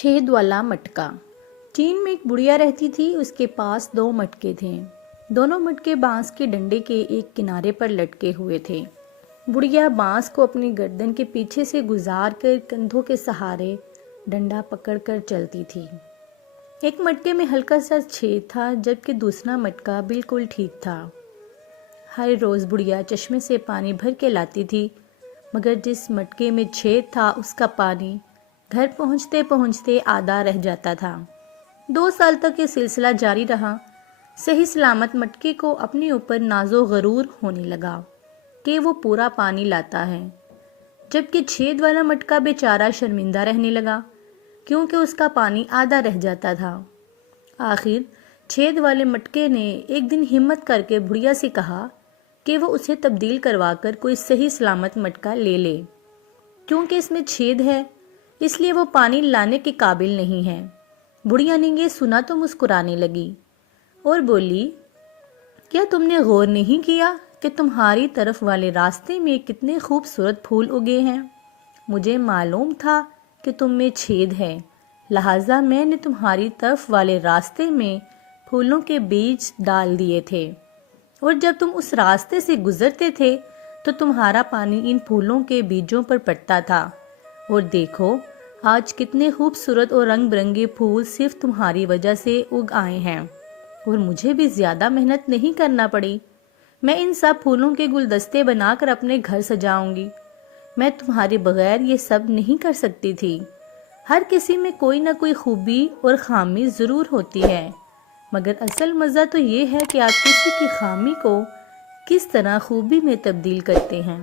छेद वाला मटका। चीन में एक बुढ़िया रहती थी। उसके पास 2 मटके थे। दोनों मटके बांस के डंडे के एक किनारे पर लटके हुए थे। बुढ़िया बांस को अपनी गर्दन के पीछे से गुजार कर कंधों के सहारे डंडा पकड़कर चलती थी। एक मटके में हल्का सा छेद था, जबकि दूसरा मटका बिल्कुल ठीक था। हर रोज बुढ़िया चश्मे से पानी भर के लाती थी, मगर जिस मटके में छेद था उसका पानी घर पहुंचते पहुंचते आधा रह जाता था। 2 साल तक ये सिलसिला जारी रहा। सही सलामत मटके को अपने ऊपर नाजो गरूर होने लगा कि वो पूरा पानी लाता है, जबकि छेद वाला मटका बेचारा शर्मिंदा रहने लगा क्योंकि उसका पानी आधा रह जाता था। आखिर छेद वाले मटके ने एक दिन हिम्मत करके बुढ़िया से कहा कि वो उसे तब्दील करवाकर कोई सही सलामत मटका ले ले, क्योंकि इसमें छेद है इसलिए वो पानी लाने के काबिल नहीं है। बुढ़िया ने ये सुना तो मुस्कुराने लगी और बोली, क्या तुमने गौर नहीं किया कि तुम्हारी तरफ वाले रास्ते में कितने खूबसूरत फूल उगे हैं? मुझे मालूम था कि तुम में छेद है, लिहाजा मैंने तुम्हारी तरफ वाले रास्ते में फूलों के बीज डाल दिए थे, और जब तुम उस रास्ते से गुजरते थे तो तुम्हारा पानी इन फूलों के बीजों पर पड़ता था। और देखो, आज कितने खूबसूरत और रंग बिरंगे फूल सिर्फ तुम्हारी वजह से उग आए हैं, और मुझे भी ज़्यादा मेहनत नहीं करना पड़ी। मैं इन सब फूलों के गुलदस्ते बनाकर अपने घर सजाऊंगी। मैं तुम्हारे बगैर ये सब नहीं कर सकती थी। हर किसी में कोई ना कोई खूबी और खामी ज़रूर होती है, मगर असल मज़ा तो ये है कि आप किसी की खामी को किस तरह खूबी में तब्दील करते हैं।